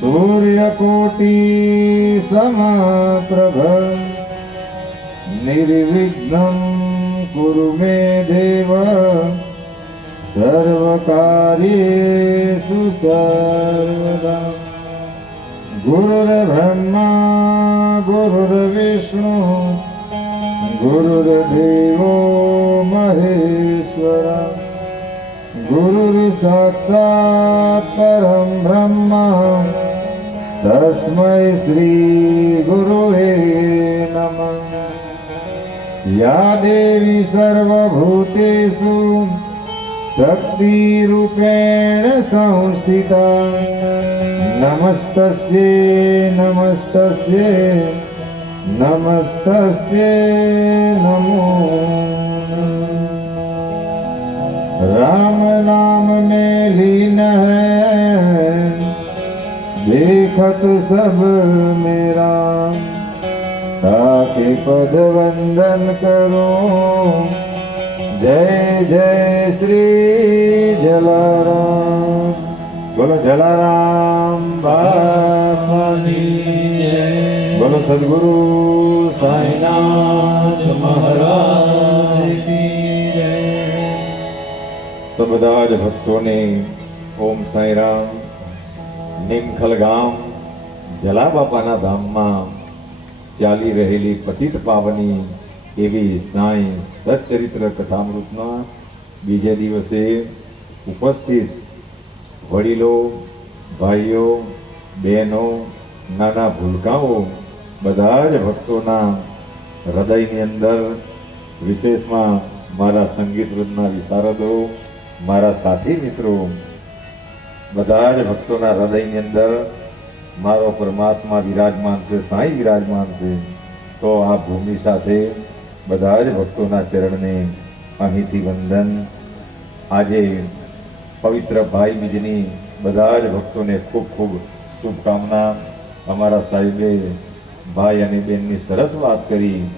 सूर्यकोटिसमप्रभ। निर्विघ्नं कुरु मे देव। सर्वकार्येषु सर्वदा। गुरुर्ब्रह्मा गुरुर्विष्णुः गुरुर्देवो महेश्वर। गुरुर्साक्षात् परं ब्रह्म। तस्मै श्रीगुरुवे नमः। या देवी सर्वभूतेषु शक्तिरूपेण संस्थिता। नमस्तस्ये नमस्तस्ये नमस्तस्ये नमो राम नाम में देखत सब मेरा ताके पद वंदन करो जय जय श्री जलाराम बोलो जलाराम बाबानी બોલો સદગુરુ સાંઈનાથ મહારાજ કી જય. તો બધા જ ભક્તોને ઓમ સાંઈરામ નિમખલ ગામ જલા બાપાના ધામમાં ચાલી રહેલી પતિત પાવની એવી સાંઈ સચ્ચરિત્ર કથામૃતમાં બીજે દિવસે ઉપસ્થિત વડીલો, ભાઈઓ, બહેનો, નાના ભૂલકાઓ, બધા જ ભક્તોના હૃદયની અંદર વિશેષમાં મારા સંગીત વૃંદના વિશારદો, મારા સાથી મિત્રો, બધા જ ભક્તોના હૃદયની અંદર મારો પરમાત્મા વિરાજમાન છે, સાંઈ વિરાજમાન છે, તો આ ભૂમિ સાથે બધા જ ભક્તોના ચરણને અહીંથી વંદન. આજે પવિત્ર ભાઈ બીજની બધા જ ભક્તોને ખૂબ ખૂબ શુભકામના. અમારા સાહેબે ભાઈ અને બેનની સરસ વાત કરી,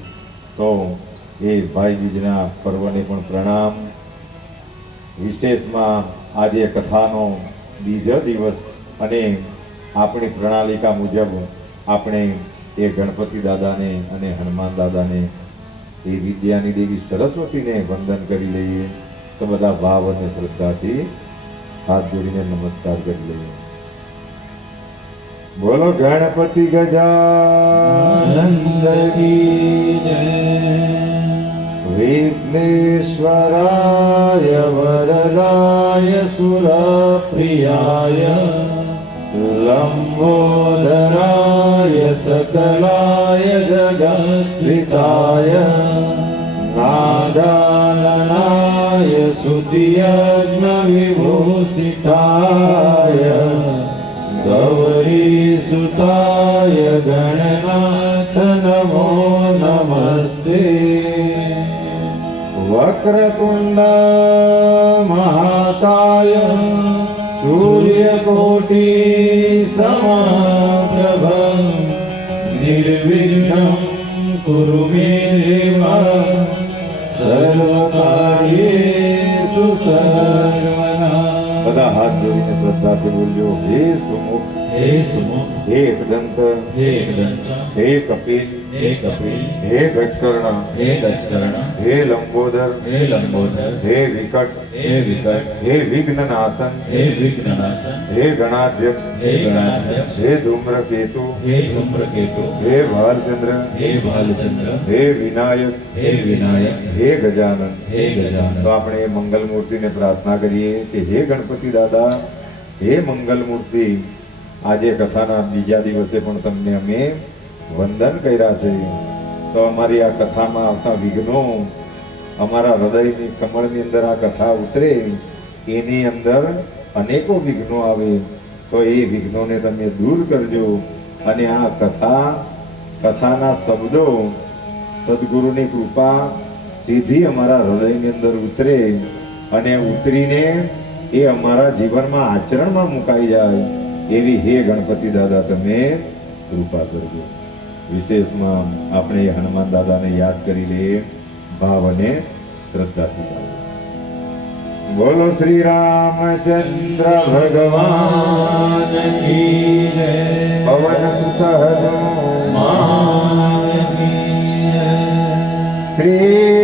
તો એ ભાઈ બીજના પર્વને પણ પ્રણામ. વિશેષમાં આજે કથાનો બીજો દિવસ અને આપણી પ્રણાલિકા મુજબ આપણે એ ગણપતિ દાદાને અને હનુમાન દાદાને, એ વિદ્યાની દેવી સરસ્વતીને વંદન કરી લઈએ, તો બધા ભાવ અને શ્રદ્ધાથી હાથ જોડીને નમસ્કાર કરી લઈએ. બોલો ગણપતિ ગજાનંદ કી. म्बोधनाय सकलाय जगत्रिताय नादालनाय श्रुतियज्ञविभूषिताय गौरीसुताय गणनाथ नमो नमस्ते। वक्रकुण्ड महाकाय सूर्यकोटि समप्रभ निर्विघ्नं कुरु मे देव સર્વકાર્યેષુ સર્વદા બધા હાથ જોડીને શ્રદ્ધાથી બોલજો હે સુમુખ હે સુમુખ હે એકદંત હે એકદંત હે કપિલ હે કપિલ હે ગજકર્ણ હે ગજકર્ણ હે લંબોદર હે લંબોદર હે વિકટ હે વિકટ હે વિઘ્નનાશન હે વિઘ્નનાશન હે ગણાધ્યક્ષ હે ગણાધ્યક્ષ હે ધૂમ્રકેતુ હે ધૂમ્રકેતુ હે ભાલચંદ્ર હે ભાલચંદ્ર હે વિનાયક હે વિનાયક હે ગજાનન હે ગજાનન તો આપણે એ મંગલ મૂર્તિને પ્રાર્થના કરીએ કે હે ગણપતિ દાદા હે મંગલ મૂર્તિ આજે કથાના બીજા દિવસે પણ તમને અમે વંદન કર્યા છે. તો અમારી આ કથામાં આવતા વિઘ્નો અમારા હૃદયની કમળની અંદર આ કથા ઉતરે, એની અંદર અનેકો વિઘ્નો આવે. તો એ વિઘ્નોને તમે દૂર કરજો અને આ કથા, કથાના શબ્દો સદગુરુની કૃપા સીધી અમારા હૃદયની અંદર ઉતરે અને ઉતરીને એ અમારા જીવનમાં આચરણમાં મુકાઈ જાય. એવી હે ગણપતિ દાદા તમે કૃપા કરજો વિશેષમાં આપણે હનુમાન દાદાને યાદ કરી લઈએ ભાવ અને શ્રદ્ધાથી બોલો શ્રી રામચંદ્ર ભગવાન પવન સુત હનુમાન શ્રી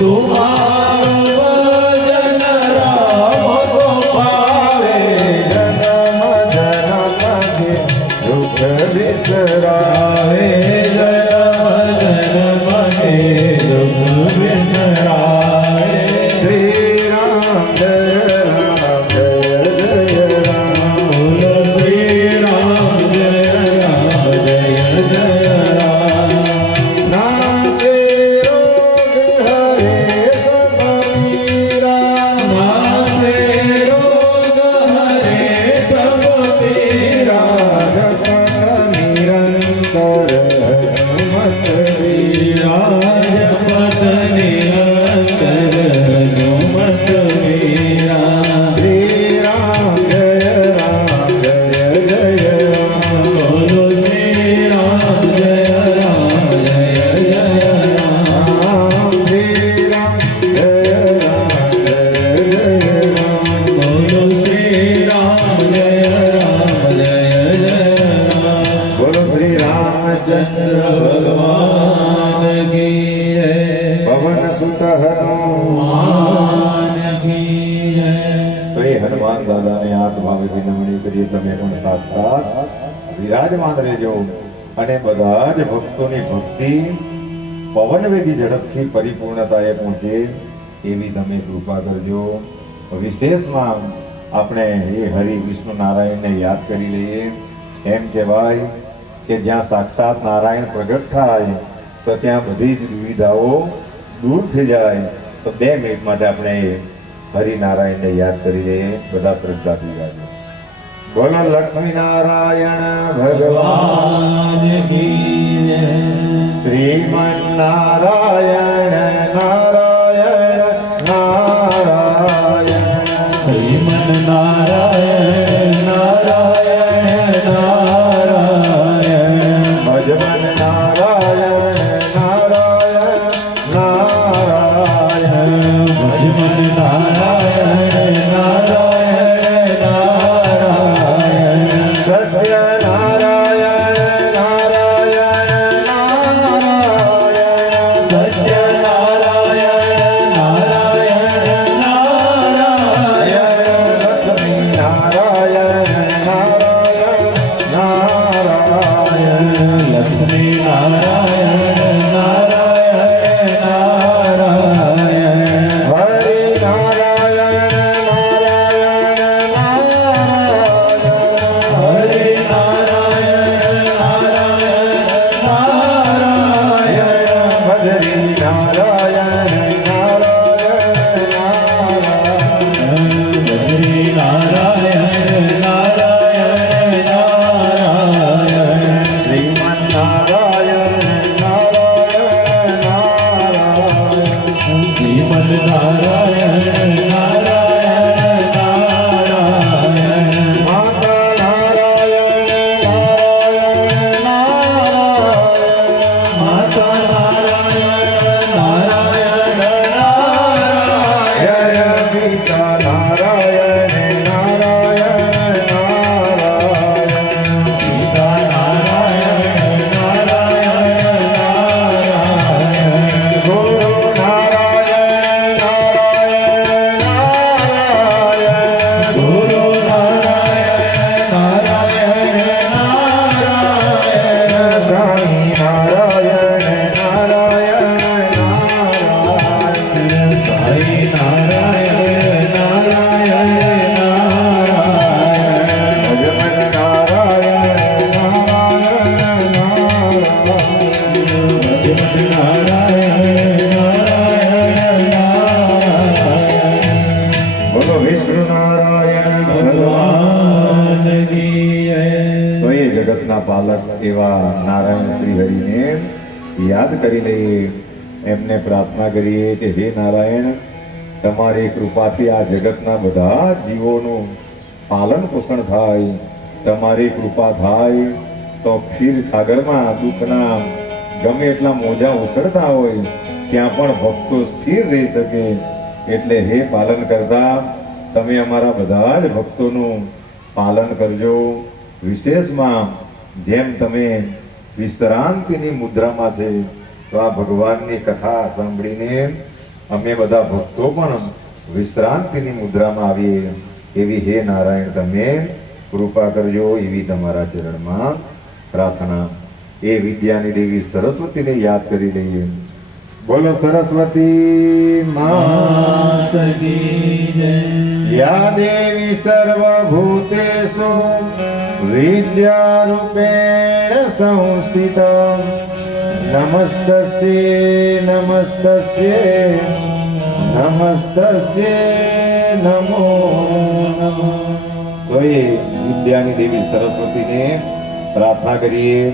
তোমার સુધી તમે પણ સાક્ષાત વિરાજમાન રહેજો. અને બધા જ ભક્તોની ભક્તિ પવનવેગી ઝડપથી પરિપૂર્ણતાએ પહોંચે એવી તમે કૃપા કરજો. વિશેષમાં આપણે એ હરિ વિષ્ણુ નારાયણને યાદ કરી લઈએ. એમ કહેવાય કે જ્યાં સાક્ષાત નારાયણ પ્રગટ થાય, તો ત્યાં બધી જ દુવિધાઓ દૂર થઈ જાય. તો બે મિનિટ માટે આપણે હરિનારાયણને યાદ કરી લઈએ. બધા શ્રદ્ધાથી યાદ બોલો લક્ષ્મીનારાયણ ભગવાન શ્રીમન નારાયણ ശ്രീമന്നാരായണ એવા નારાયણ શ્રી હરિને યાદ કરી લઈએ એમને પ્રાર્થના કરીએ કે હે નારાયણ, તમારી કૃપાથી આ જગતના બધા જીવોનું પાલન પોષણ થાય, તમારી કૃપા થાય તો ક્ષીર સાગરમાં દુઃખના ગમે એટલા મોજા ઉછળતા હોય, ત્યાં પણ ભક્તો સ્થિર રહી શકે. એટલે હે પાલન કરતા, તમે અમારા બધા જ ભક્તોનું પાલન કરજો. વિશેષમાં જેમ તમે વિશ્રાંતિની મુદ્રામાં છે, તો આ ભગવાનની કથા સાંભળીને અમે બધા ભક્તો પણ વિશ્રાંતિની મુદ્રામાં આવીએ. એવી હે નારાયણ, તમે કૃપા કરજો એવી તમારા ચરણમાં પ્રાર્થના. એ વિદ્યાની દેવી સરસ્વતીને યાદ કરી લઈએ. બોલો સરસ્વતી માત કી જય. યા દેવી સર્વભૂતેષુ વિદ્યારૂપેણ સંસ્થિત. નમસ્તસ્યે નમસ્તસ્યે નમસ્તસ્યે નમો નમઃ. તો એ વિદ્યાની દેવી સરસ્વતીને પ્રાર્થના કરીએ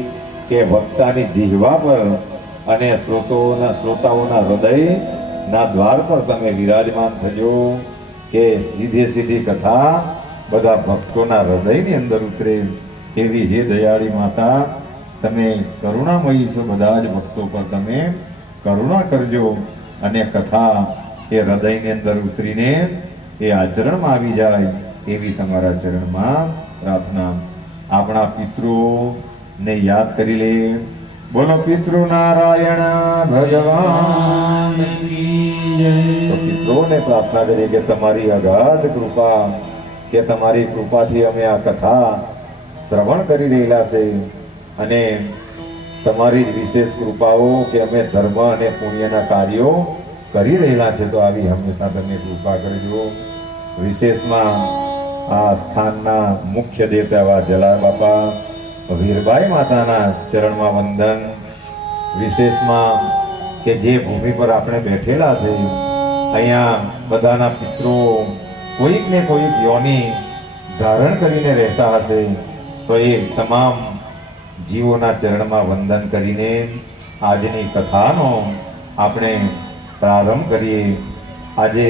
કે ભક્તાની જીહવા પર અને શ્રોતોના શ્રોતાઓના હૃદયના દ્વાર પર તમે વિરાજમાન થજો કે સીધે સીધી કથા બધા ભક્તોના હૃદયની અંદર ઉતરે એવી હે દયાળી માતા, તમે કરુણામયી છો બધા જ ભક્તો પર તમે કરુણા કરજો અને કથા એ હૃદયની અંદર ઉતરીને એ આચરણમાં આવી જાય એવી તમારા ચરણમાં પ્રાર્થના આપણા પિતૃને યાદ કરી લે. બોલો પિતૃ નારાયણ ભગવાન. તો પ્રાર્થના કરીએ કે તમારી અગાધ કૃપા, કે તમારી કૃપાથી અમે આ કથા શ્રવણ કરી રહેલા છે અને તમારી વિશેષ કૃપાઓ કે અમે ધર્મ અને પુણ્યના કાર્યો કરી રહેલા છે, તો આવી હંમેશા તમે કૃપા કરજો. વિશેષમાં આ સ્થાનના મુખ્ય દેવતા એવા જલાર બાપા વીરબાઈ માતાના ચરણમાં વંદન. વિશેષમાં કે જે ભૂમિ પર આપણે બેઠેલા છે, અહીંયા બધાના પિત્રો કોઈક ને કોઈક યોની ધારણ કરીને રહેતા હશે, તો એ તમામ જીવોના ચરણમાં વંદન કરીને આજની કથાનો આપણે પ્રારંભ કરીએ. આજે